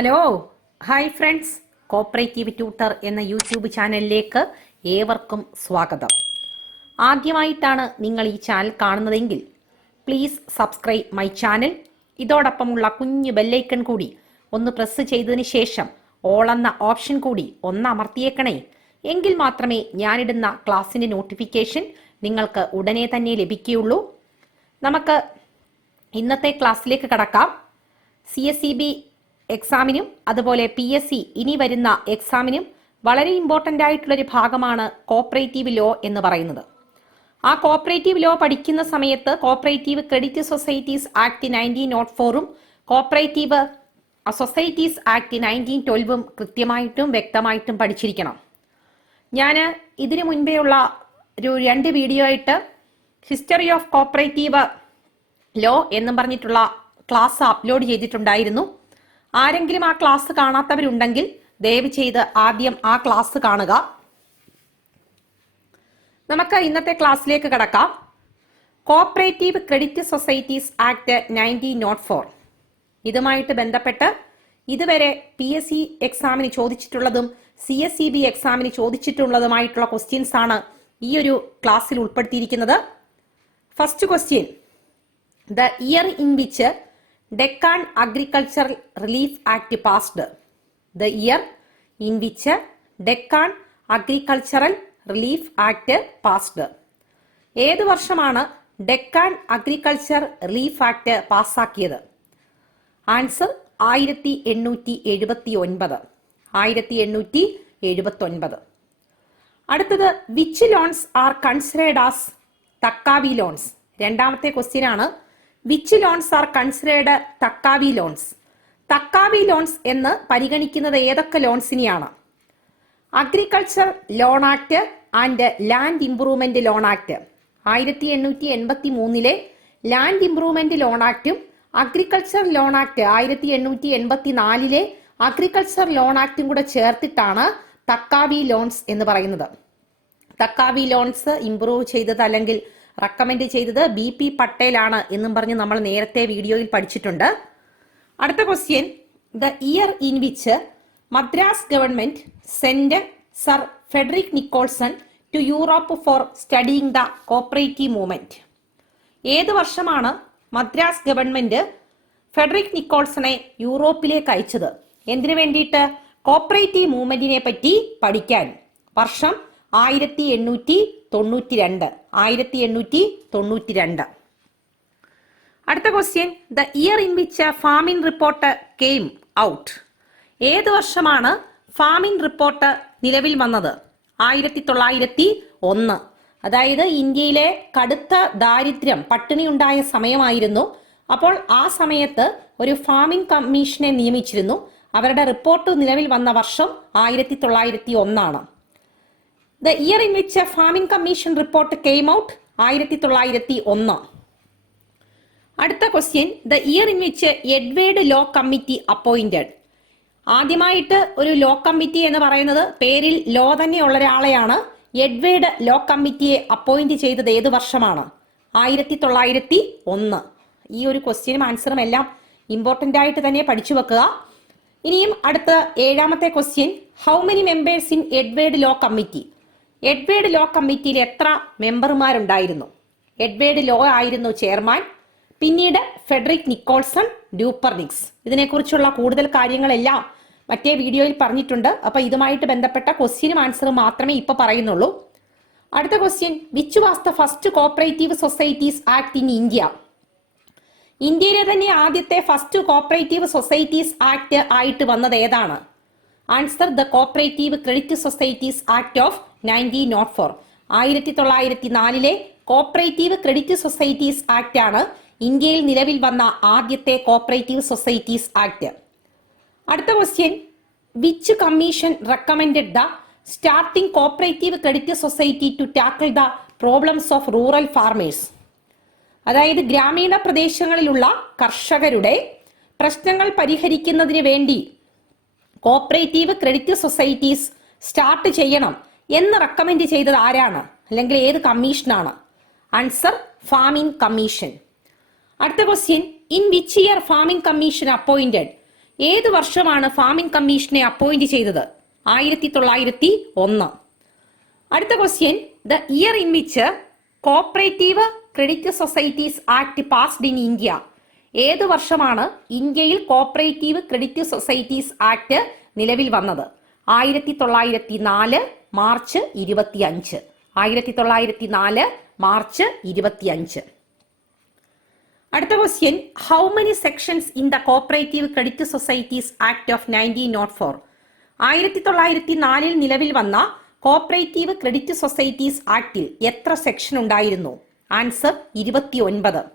Hello hi friends, cooperative tutor എന്ന YouTube ചാനലിലേക്ക് ഏവർക്കും സ്വാഗതം. ആദ്യമായിട്ടാണ് നിങ്ങൾ ഈ ചാനൽ കാണുന്നതെങ്കിൽ പ്ലീസ് സബ്സ്ക്രൈബ് മൈ ചാനൽ. ഇതോടൊപ്പമുള്ള കുഞ്ഞു ബെല്ലൈക്കൺ കൂടി ഒന്ന് പ്രസ് ചെയ്തതിന് ശേഷം ഓൾ എന്ന ഓപ്ഷൻ കൂടി ഒന്ന് അമർത്തിയേക്കണേ. എങ്കിൽ മാത്രമേ ഞാനിടുന്ന ക്ലാസ്സിൻ്റെ നോട്ടിഫിക്കേഷൻ നിങ്ങൾക്ക് ഉടനെ തന്നെ ലഭിക്കുകയുള്ളൂ. നമുക്ക് ഇന്നത്തെ ക്ലാസ്സിലേക്ക് കടക്കാം. CSEB എക്സാമിനും അതുപോലെ PSC ഇനി വരുന്ന എക്സാമിനും വളരെ ഇമ്പോർട്ടൻ്റ് ആയിട്ടുള്ളൊരു ഭാഗമാണ് കോപ്പറേറ്റീവ് ലോ എന്ന് പറയുന്നത്. ആ കോപ്പറേറ്റീവ് ലോ പഠിക്കുന്ന സമയത്ത് cooperative credit societies act 1904 cooperative societies act 1912 കൃത്യമായിട്ടും വ്യക്തമായിട്ടും പഠിച്ചിരിക്കണം. ഞാൻ ഇതിനു മുൻപേ ഉള്ള ഒരു 2 വീഡിയോ ആയിട്ട് ഹിസ്റ്ററി ഓഫ് കോപ്പറേറ്റീവ് ലോ എന്നും പറഞ്ഞിട്ടുള്ള ക്ലാസ് അപ്ലോഡ് ചെയ്തിട്ടുണ്ടായിരുന്നു. ആരെങ്കിലും ആ ക്ലാസ് കാണാത്തവരുണ്ടെങ്കിൽ ദയവ് ചെയ്ത് ആദ്യം ആ ക്ലാസ് കാണുക. നമുക്ക് ഇന്നത്തെ ക്ലാസ്സിലേക്ക് കടക്കാം. കോപ്പറേറ്റീവ് ക്രെഡിറ്റ് സൊസൈറ്റീസ് ആക്ട് 1904 ഇതുമായിട്ട് ബന്ധപ്പെട്ട് ഇതുവരെ PSC എക്സാമിന് ചോദിച്ചിട്ടുള്ളതും CSEB എക്സാമിന് ചോദിച്ചിട്ടുള്ളതുമായിട്ടുള്ള ക്വസ്റ്റ്യൻസ് ആണ് ഈ ഒരു ക്ലാസ്സിൽ ഉൾപ്പെടുത്തിയിരിക്കുന്നത്. First question: the year in which Deccan Agricultural Relief Act passed. The year in which Deccan Agricultural Relief Act passed. ഏത് വർഷമാണ് ഡെക്കാൻ അഗ്രികൾച്ചർ റിലീഫ് ആക്ട് പാസ്സാക്കിയത്? ആൻസർ 1879. അടുത്തത് which loans are considered as takavi loans? രണ്ടാമത്തെ ക്വസ്റ്റ്യൻ ആണ്. Which loans are considered takavi loans? Takavi loans എന്ന് പരിഗണിക്കുന്നത് ഏതൊക്കെ ലോൺസിനെയാണ്? Agriculture loan act and land improvement loan act. 1883 land improvement loan ആക്ടും agriculture loan act 1884 agriculture loan ആക്ടും കൂടെ ചേർത്തിട്ടാണ് തക്കാവി ലോൺസ് എന്ന് പറയുന്നത്. തക്കാവി ലോൺസ് ഇംപ്രൂവ് ചെയ്തത് അല്ലെങ്കിൽ റെക്കമെൻഡ് ചെയ്തത് BP പട്ടേൽ ആണ് എന്നും പറഞ്ഞ് നമ്മൾ നേരത്തെ വീഡിയോയിൽ പഠിച്ചിട്ടുണ്ട്. അടുത്ത question: the year in which Madras government send sir Frederick Nicholson to Europe for studying the cooperative movement. ഏത് വർഷമാണ് മദ്രാസ് ഗവൺമെന്റ് ഫെഡറിക് നിക്കോൾസണെ യൂറോപ്പിലേക്ക് അയച്ചത്? എന്തിനു വേണ്ടിയിട്ട്? കോപ്പറേറ്റീവ് മൂവ്മെന്റിനെ പറ്റി പഠിക്കാൻ. വർഷം 1892. അടുത്ത question: the year in which famine report came out. ഏത് വർഷമാണ് ഫാമിൻ റിപ്പോർട്ട് നിലവിൽ വന്നത്? 1901. അതായത് ഇന്ത്യയിലെ കടുത്ത ദാരിദ്ര്യം, പട്ടിണി ഉണ്ടായ സമയമായിരുന്നു. അപ്പോൾ ആ സമയത്ത് ഒരു ഫാമിൻ കമ്മീഷനെ നിയമിച്ചിരുന്നു. അവരുടെ റിപ്പോർട്ട് നിലവിൽ വന്ന വർഷം 1901 ആണ്. The year in which a farming commission report came out 1901. അടുത്ത question: the year in which Edward Law committee appointed. ആദ്യമായിട്ട് ഒരു ലോ കമ്മിറ്റി എന്ന് പറയുന്നത് പേരിൽ ലോ തന്നെയുള്ള ഒരാളെയാണ്. എഡ്വേർഡ് ലോ കമ്മിറ്റിയെ അപ്പോയിന്റ് ചെയ്തത് ഏത് വർഷമാണ്? 1901. ഈ ഒരു ക്വസ്റ്റ്യനും ആൻസറും എല്ലാം ഇമ്പോർട്ടൻ്റ് ആയിട്ട് തന്നെ പഠിച്ചു വെക്കുക. ഇനിയും അടുത്ത 7ാമത്തെ question: how many members in Edward Law committee? Edward Law കമ്മിറ്റിയിൽ എത്ര മെമ്പർമാരുണ്ടായിരുന്നു? എഡ്വേർഡ് ലോ ആയിരുന്നു ചെയർമാൻ. പിന്നീട് ഫെഡറിക് നിക്കോൾസൺ, ഡ്യൂപ്പർനിക്സ്. ഇതിനെക്കുറിച്ചുള്ള കൂടുതൽ കാര്യങ്ങളെല്ലാം മറ്റേ വീഡിയോയിൽ പറഞ്ഞിട്ടുണ്ട്. അപ്പൊ ഇതുമായിട്ട് ബന്ധപ്പെട്ട ക്വസ്റ്റ്യനും ആൻസറും മാത്രമേ ഇപ്പൊ പറയുന്നുള്ളൂ. അടുത്ത question: which was the first cooperative societies act in India? ഇന്ത്യയിലെ തന്നെ ആദ്യത്തെ ഫസ്റ്റ് കോപ്പറേറ്റീവ് സൊസൈറ്റീസ് ആക്ട് ആയിട്ട് വന്നത് ഏതാണ്? Answer: the cooperative credit societies act of 1904. 1904 cooperative credit societies act ആണ് ഇന്ത്യയിൽ നിലവിൽ വന്ന ആദ്യത്തെ കോപ്പറേറ്റീവ് സൊസൈറ്റീസ് ആക്ട്. അടുത്ത question: which commission recommended the starting cooperative credit society to tackle the problems of rural farmers? അതായത് ഗ്രാമീണ പ്രദേശങ്ങളിലുള്ള കർഷകരുടെ പ്രശ്നങ്ങൾ പരിഹരിക്കുന്നതിന് വേണ്ടി കോപ്പറേറ്റീവ് ക്രെഡിറ്റ് സൊസൈറ്റീസ് സ്റ്റാർട്ട് ചെയ്യണം എന്ന് റെക്കമെൻഡ് ചെയ്തത് ആരാണ്? അല്ലെങ്കിൽ ഏത് കമ്മീഷനാണ്? Answer: famine commission. അടുത്ത question: in which year famine commission appointed? ഏത് വർഷമാണ് ഫാമിംഗ് കമ്മീഷനെ അപ്പോയിന്റ് ചെയ്തത്? 1901. അടുത്ത question, the year in which cooperative credit societies act passed in India. ഏത് വർഷമാണ് ഇന്ത്യയിൽ കോപ്പറേറ്റീവ് ക്രെഡിറ്റ് സൊസൈറ്റീസ് ആക്ട് നിലവിൽ വന്നത്? 1904 മാർച്ച് 25. 1904 മാർച്ച് 25. അടുത്ത question, how many sections in the cooperative credit societies act of 1904? 1904 നിലവിൽ വന്ന കോപ്പറേറ്റീവ് ക്രെഡിറ്റ് സൊസൈറ്റീസ് ആക്ടിൽ എത്ര section ഉണ്ടായിരുന്നു? ആൻസർ 29.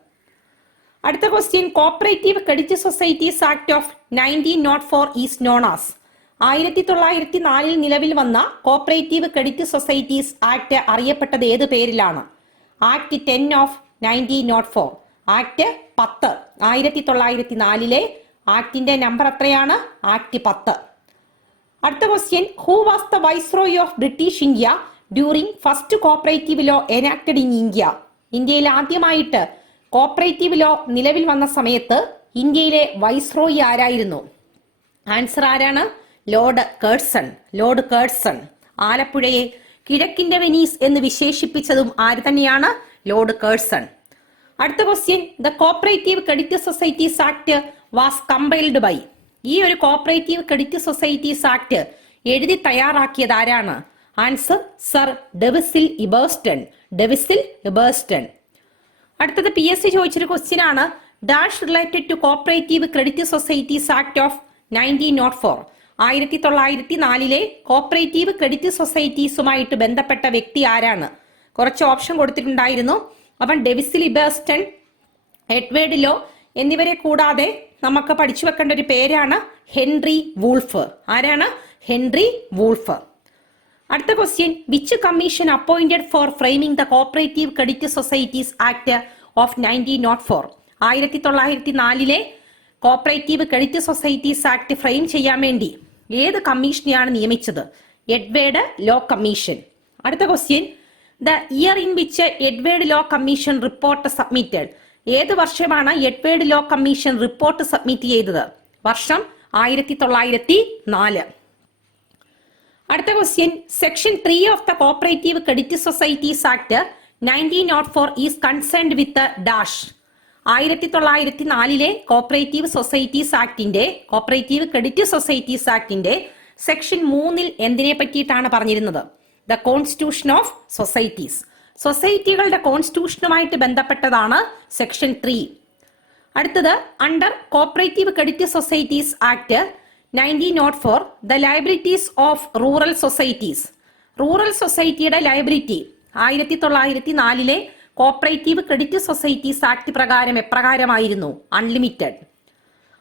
അടുത്ത question, cooperative credit societies act of 1904 is known as. 1904 നിലവിൽ വന്ന കോപ്പറേറ്റീവ് ക്രെഡിറ്റ് സൊസൈറ്റീസ് ആക്ട് അറിയപ്പെട്ടത് ഏത് പേരിലാണ്? Act 10 of 1904. ആക്ട് 10. 1904 ആക്ടിന്റെ നമ്പർ എത്രയാണ്? ആക്ട് 10. അടുത്ത question, who was the viceroy of British India during first cooperative law enacted in India? ഇന്ത്യയിൽ ആദ്യമായിട്ട് cooperative law നിലവിൽ വന്ന സമയത്ത് ഇന്ത്യയിലെ വൈസ്രോയി ആരായിരുന്നു? ആൻസർ ആരാണ്? Lord Curzon. Lord Curzon. ആലപ്പുഴയെ കിഴക്കിന്റെ വെനീസ് എന്ന് വിശേഷിപ്പിച്ചതും ആര് തന്നെയാണ്? Lord Curzon. അടുത്ത question, the cooperative credit societies act was compiled by. ഈ ഒരു കോപ്പറേറ്റീവ് ക്രെഡിറ്റ് സൊസൈറ്റീസ് ആക്ട് എഴുതി തയ്യാറാക്കിയത് ആരാണ്? Answer sir Denzil Ibbetson. Denzil Ibbetson. അടുത്തത് PSC ചോദിച്ചൊരു ക്വസ്റ്റ്യൻ ആണ്, dash related to cooperative credit societies act of 1904. 1904 cooperative credit സൊസൈറ്റീസുമായിട്ട് ബന്ധപ്പെട്ട വ്യക്തി ആരാണ്? കുറച്ച് ഓപ്ഷൻ കൊടുത്തിട്ടുണ്ടായിരുന്നു. അപ്പം ഡെവിസിൽ ഇബേർസ്റ്റൺ, എഡ്വേർഡ് ലോ എന്നിവരെ കൂടാതെ നമുക്ക് പഠിച്ചു വെക്കേണ്ട ഒരു പേരാണ് ഹെൻറി വൂൾഫ്. ആരാണ്? Henry Wolff. അടുത്ത question, which commission appointed for framing the cooperative credit societies act of 1904? 1904 cooperative credit societies act frame ചെയ്യാൻ വേണ്ടി ഏത് കമ്മീഷനെയാണ് നിയമിച്ചത്? Edward Law commission. അടുത്ത question, the year in which Edward Law commission report submitted. ഏത് വർഷമാണ് Edward Law commission report submit ചെയ്തത്? വർഷം 1904. അടുത്ത question, section 3 of the cooperative credit societies act 1904 is concerned with dash. 1904 cooperative societies ആക്ടിന്റെ, cooperative credit societies ആക്ടിന്റെ section 3 എന്തിനെ പറ്റിയിട്ടാണ് പറഞ്ഞിരുന്നത്? The constitution of societies. സൊസൈറ്റികളുടെ കോൺസ്റ്റിറ്റ്യൂഷനുമായിട്ട് ബന്ധപ്പെട്ടതാണ് സെക്ഷൻ 3. അടുത്തത്, under cooperative credit societies act 1904 the liabilities of rural societies. Rural സൊസൈറ്റിയുടെ liability 1904 cooperative credit societies act പ്രകാരം എപ്രകാരമായിരുന്നു? അൺലിമിറ്റഡ്.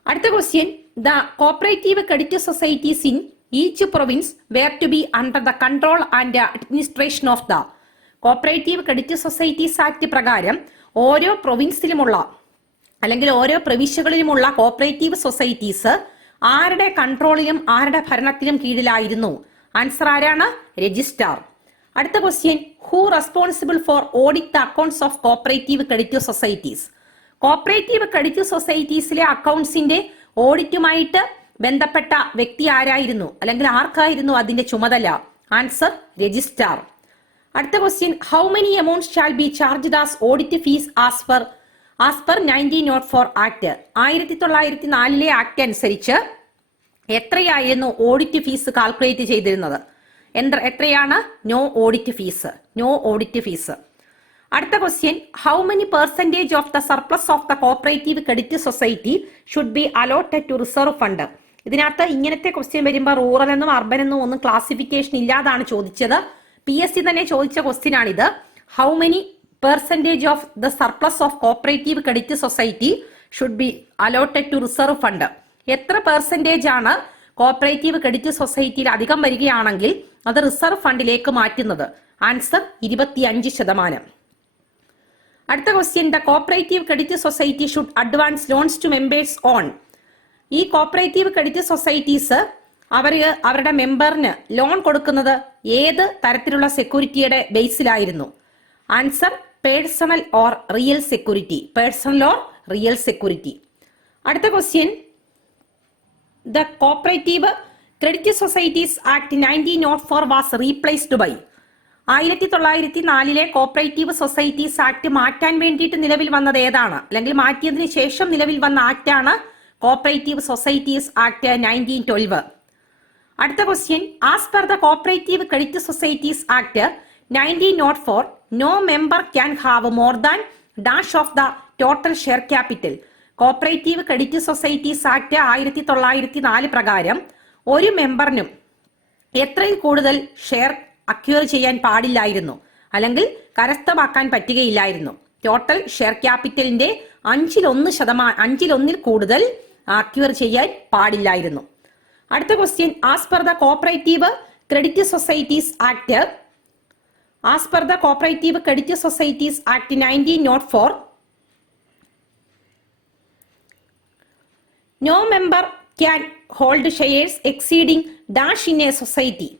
അടുത്ത question, the cooperative credit societies in each province were to be under the control and administration of the. Cooperative credit societies act പ്രകാരം ഓരോ പ്രൊവിൻസിലുമുള്ള അല്ലെങ്കിൽ ഓരോ പ്രവിശ്യകളിലുമുള്ള cooperative societies ആരുടെ കൺട്രോളിലും ആരുടെ ഭരണത്തിലും കീഴിലായിരുന്നു? ആൻസർ ആരാണ്? രജിസ്ട്രാർ. അടുത്ത question, who responsible for audit the accounts of cooperative credit societies. Cooperative credit സൊസൈറ്റീസിലെ അക്കൗണ്ട്സിന്റെ ഓഡിറ്റുമായിട്ട് ബന്ധപ്പെട്ട വ്യക്തി ആരായിരുന്നു അല്ലെങ്കിൽ ആർക്കായിരുന്നു അതിന്റെ ചുമതല? Answer registrar. അടുത്ത question, how many amounts shall be charged as audit fees as per 1904 act. 1904 act അനുസരിച്ച് എത്രയായിരുന്നു ഓഡിറ്റ് ഫീസ് കാൽക്കുലേറ്റ് ചെയ്തിരുന്നത്? എത്രയാണ്? No audit fees. No audit fees. അടുത്ത question, how many percentage of the surplus of the cooperative credit society should be allotted to reserve fund. ഇതിനകത്ത് ഇങ്ങനത്തെ question വരുമ്പോൾ rural എന്നും urban എന്നും ഒന്നും ക്ലാസിഫിക്കേഷൻ ഇല്ലാതാണ് ചോദിച്ചത്. PSC തന്നെ ചോദിച്ച ക്വസ്റ്റ്യൻ ആണിത്. How many percentage of the surplus of cooperative credit society should be allotted to reserve fund. എത്ര പെർസെന്റേജ് ആണ് കോപ്പറേറ്റീവ് ക്രെഡിറ്റ് സൊസൈറ്റിയിൽ അധികം വരികയാണെങ്കിൽ അത് റിസർവ് ഫണ്ടിലേക്ക് മാറ്റുന്നത്? ആൻസർ 25%. അടുത്ത question, the cooperative credit society should advance loans to members on. ഈ കോപ്പറേറ്റീവ് ക്രെഡിറ്റ് സൊസൈറ്റീസ് അവരുടെ മെമ്പറിന് ലോൺ കൊടുക്കുന്നത് ഏത് തരത്തിലുള്ള സെക്യൂരിറ്റിയുടെ ബേസിലായിരുന്നു? Answer personal or real security. Personal or real security. അടുത്ത question, the cooperative credit societies act 1904 was replaced by. 1904 cooperative societies act മാറ്റാൻ വേണ്ടിയിട്ട് നിലവിൽ വന്നത് ഏതാണ്, അല്ലെങ്കിൽ മാറ്റിയതിനു ശേഷം നിലവിൽ വന്ന ആക്ടാണ് കോപ്പറേറ്റീവ് സൊസൈറ്റീസ് ആക്ട് 1912. അടുത്ത question, as per the cooperative credit societies act 1904 no member can have more than dash of the total share capital. Cooperative credit societies act 1904 പ്രകാരം ഒരു മെമ്പറിനും എത്രയിൽ കൂടുതൽ ഷെയർ അക്വയർ ചെയ്യാൻ പാടില്ലായിരുന്നു, അല്ലെങ്കിൽ കരസ്ഥമാക്കാൻ പറ്റുകയില്ലായിരുന്നു. ടോട്ടൽ ഷെയർ ക്യാപിറ്റലിന്റെ 5/1 കൂടുതൽ acquire ചെയ്യാൻ പാടില്ലായിരുന്നു. അടുത്ത question, as per the cooperative credit societies act 1904 no member can hold shares exceeding dash in a society.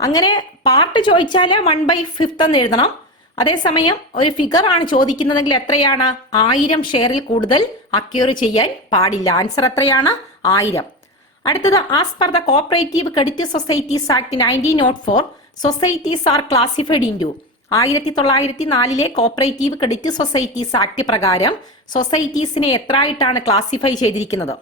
അങ്ങനെ പാർട്ട് ചോദിച്ചാൽ 1/5 എന്ന് എഴുതണം. അതേസമയം ഒരു ഫിഗർ ആണ് ചോദിക്കുന്നതെങ്കിൽ എത്രയാണ്, 1000 ഷെയറിൽ കൂടുതൽ അക്വയർ ചെയ്യാൻ പാടില്ല. ആൻസർ എത്രയാണ്, 1000. അടുത്തത്, as per the cooperative credit societies act 1904 societies are classified into. 1904 cooperative credit societies act പ്രകാരം സൊസൈറ്റീസിനെ എത്ര ആയിട്ടാണ് ക്ലാസിഫൈ ചെയ്തിരിക്കുന്നത്?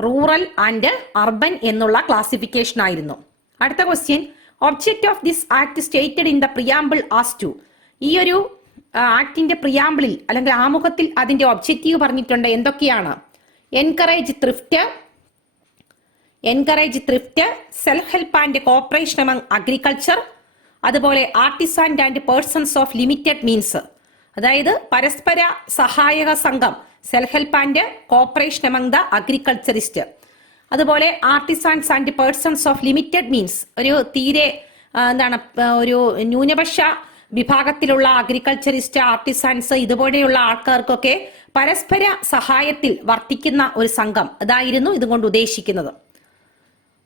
റൂറൽ ആൻഡ് അർബൻ എന്നുള്ള ക്ലാസിഫിക്കേഷൻ ആയിരുന്നു. അടുത്ത question, object of this act stated in the preamble as to. ഈ ഒരു ആക്ടിന്റെ പ്രിയാമ്പിളിൽ അല്ലെങ്കിൽ ആമുഖത്തിൽ അതിന്റെ ഒബ്ജക്റ്റീവ് പറഞ്ഞിട്ടുണ്ട്. എന്തൊക്കെയാണ്? Encourage thrift, self help and cooperation among agriculture, അതുപോലെ artisan and persons of limited means, അതായത് പരസ്പര സഹായക സംഘം, self help and cooperation among the agriculturist, അതുപോലെ artisans and persons of limited means, ഒരു തീരെ ഒരു ന്യൂനപക്ഷ വിഭാഗത്തിലുള്ള അഗ്രികൾച്ചറിസ്റ്റ്, ആർട്ടിസാൻസ് ഇതുപോലെയുള്ള ആൾക്കാർക്കൊക്കെ പരസ്പര സഹായത്തിൽ വർത്തിക്കുന്ന ഒരു സംഘം, അതായിരുന്നു ഇതുകൊണ്ട് ഉദ്ദേശിക്കുന്നത്.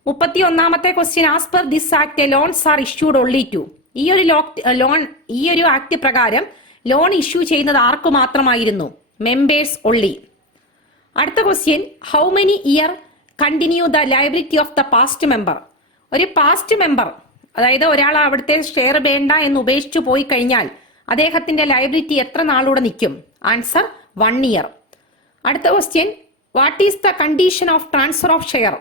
31ാമത്തെ question, as per this act loans are issued only to. ഈ ഒരു ആക്ട് പ്രകാരം ലോൺ ഇഷ്യൂ ചെയ്യുന്നത് ആർക്കു മാത്രമായിരുന്നു? Members only. അടുത്ത question, how many year continue the liability of the past member. ഒരു പാസ്റ്റ് മെമ്പർ, അതായത് ഒരാൾ അവിടുത്തെ ഷെയർ വേണ്ട എന്ന് ഉപേക്ഷിച്ചു പോയി കഴിഞ്ഞാൽ അദ്ദേഹത്തിന്റെ ലയബിലിറ്റി എത്ര നാളൂടെ നിൽക്കും? Answer 1 year. അടുത്ത question, what is the condition of transfer of share.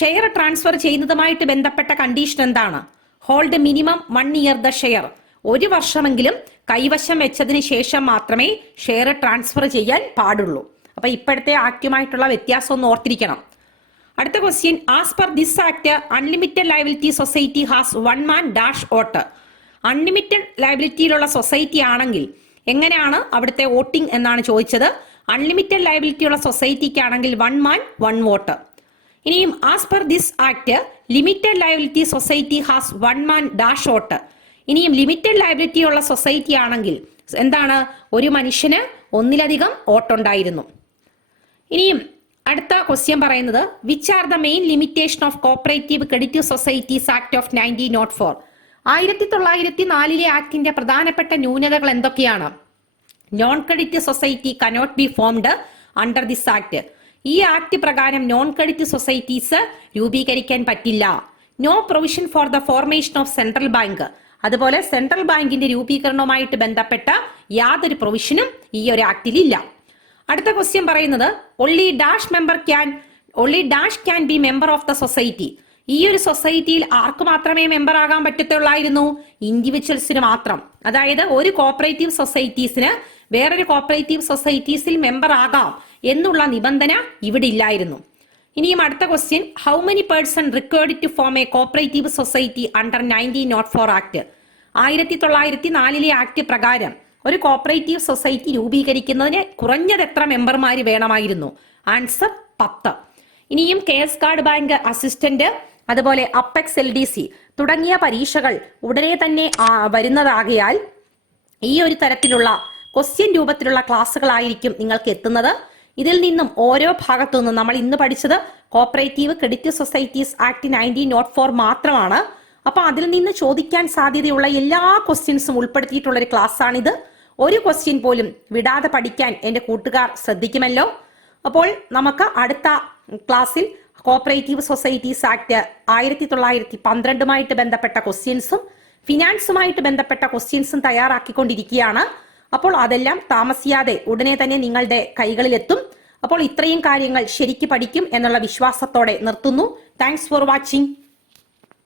Share transfer ചെയ്യുന്നതുമായിട്ട് ബന്ധപ്പെട്ട കണ്ടീഷൻ എന്താണ്? Hold minimum 1 year the share. 1 വർഷമെങ്കിലും കൈവശം വെച്ചതിന് ശേഷം മാത്രമേ ഷെയർ ട്രാൻസ്ഫർ ചെയ്യാൻ പാടുള്ളൂ. അപ്പൊ ഇപ്പോഴത്തെ ആക്ടുമായിട്ടുള്ള വ്യത്യാസം ഒന്ന് ഓർത്തിരിക്കണം. അടുത്ത question, as per this act unlimited liability society has 1 man dash vote. Unlimited ലയബിലിറ്റിയിലുള്ള സൊസൈറ്റി ആണെങ്കിൽ എങ്ങനെയാണ് അവിടുത്തെ വോട്ടിംഗ് എന്നാണ് ചോദിച്ചത്. അൺലിമിറ്റഡ് ലയബിലിറ്റി ഉള്ള സൊസൈറ്റിക്ക് ആണെങ്കിൽ 1 man 1 vote. ഇനിയും as per this act limited liability society has 1 man dash vote. ഇനിയും ലിമിറ്റഡ് ലയബിലിറ്റി ഉള്ള സൊസൈറ്റി ആണെങ്കിൽ എന്താണ്? ഒരു മനുഷ്യന് ഒന്നിലധികം വോട്ടുണ്ടായിരുന്നു. ഇനിയും അടുത്ത ക്വസ്റ്റ്യൻ പറയുന്നത്, which are the main limitation of cooperative credit societies act of 1904. 1904 ആക്ടിന്റെ പ്രധാനപ്പെട്ട ന്യൂനതകൾ എന്തൊക്കെയാണ്? Non credit society cannot be formed under this act. ഈ ആക്ട് പ്രകാരം നോൺ ക്രെഡിറ്റ് സൊസൈറ്റീസ് രൂപീകരിക്കാൻ പറ്റില്ല. No provision for the formation of central bank. അതുപോലെ central ബാങ്കിന്റെ രൂപീകരണവുമായിട്ട് ബന്ധപ്പെട്ട യാതൊരു പ്രൊവിഷനും ഈ ഒരു ആക്ടിൽ ഇല്ല. അടുത്ത ക്വസ്റ്റ്യൻ പറയുന്നത്, only dash can be member of the society. ഈ ഒരു സൊസൈറ്റിയിൽ ആർക്ക് മാത്രമേ മെമ്പർ ആകാൻ പറ്റത്തുള്ളായിരുന്നു? ഇൻഡിവിജ്വൽസിന് മാത്രം. അതായത് ഒരു കോപ്പറേറ്റീവ് സൊസൈറ്റീസിന് വേറൊരു കോപ്പറേറ്റീവ് സൊസൈറ്റീസിൽ മെമ്പർ ആകാം എന്നുള്ള നിബന്ധന ഇവിടെ ഇല്ലായിരുന്നു. ഇനിയും അടുത്ത question, how many person required to form a cooperative society under 1904 act. 1904 act പ്രകാരം ഒരു കോപ്പറേറ്റീവ് സൊസൈറ്റി രൂപീകരിക്കുന്നതിന് കുറഞ്ഞത് എത്ര മെമ്പർമാർ വേണമായിരുന്നു? ആൻസർ 10. ഇനിയും കേസ് കാർഡ് ബാങ്ക് അസിസ്റ്റന്റ്, അതുപോലെ അപ്പെക്സ് LDC തുടങ്ങിയ പരീക്ഷകൾ ഉടനെ തന്നെ വരുന്നതാകയാൽ ഈ ഒരു തരത്തിലുള്ള ക്വസ്റ്റ്യൻ രൂപത്തിലുള്ള ക്ലാസ്സുകളായിരിക്കും നിങ്ങൾക്ക് എത്തുന്നത്. ഇതിൽ നിന്നും ഓരോ ഭാഗത്തു നിന്നും നമ്മൾ ഇന്ന് പഠിച്ചത് കോപ്പറേറ്റീവ് ക്രെഡിറ്റ് സൊസൈറ്റീസ് ആക്ട് 1904 മാത്രമാണ്. അപ്പൊ അതിൽ നിന്ന് ചോദിക്കാൻ സാധ്യതയുള്ള എല്ലാ ക്വസ്റ്റ്യൻസും ഉൾപ്പെടുത്തിയിട്ടുള്ള ഒരു ക്ലാസ് ആണിത്. ഒരു ക്വസ്റ്റ്യൻ പോലും വിടാതെ പഠിക്കാൻ എന്റെ കൂട്ടുകാർ ശ്രദ്ധിക്കുമല്ലോ. അപ്പോൾ നമുക്ക് അടുത്ത ക്ലാസ്സിൽ കോപ്പറേറ്റീവ് സൊസൈറ്റീസ് ആക്ട് 1912 ബന്ധപ്പെട്ട ക്വസ്റ്റ്യൻസും ഫിനാൻസുമായിട്ട് ബന്ധപ്പെട്ട ക്വസ്റ്റ്യൻസും തയ്യാറാക്കിക്കൊണ്ടിരിക്കുകയാണ്. അപ്പോൾ അതെല്ലാം താമസിയാതെ ഉടനെ തന്നെ നിങ്ങളുടെ കൈകളിലെത്തും. അപ്പോൾ ഇത്രയും കാര്യങ്ങൾ ശരിക്ക് പഠിക്കും എന്നുള്ള വിശ്വാസത്തോടെ നിർത്തുന്നു. Thanks for watching.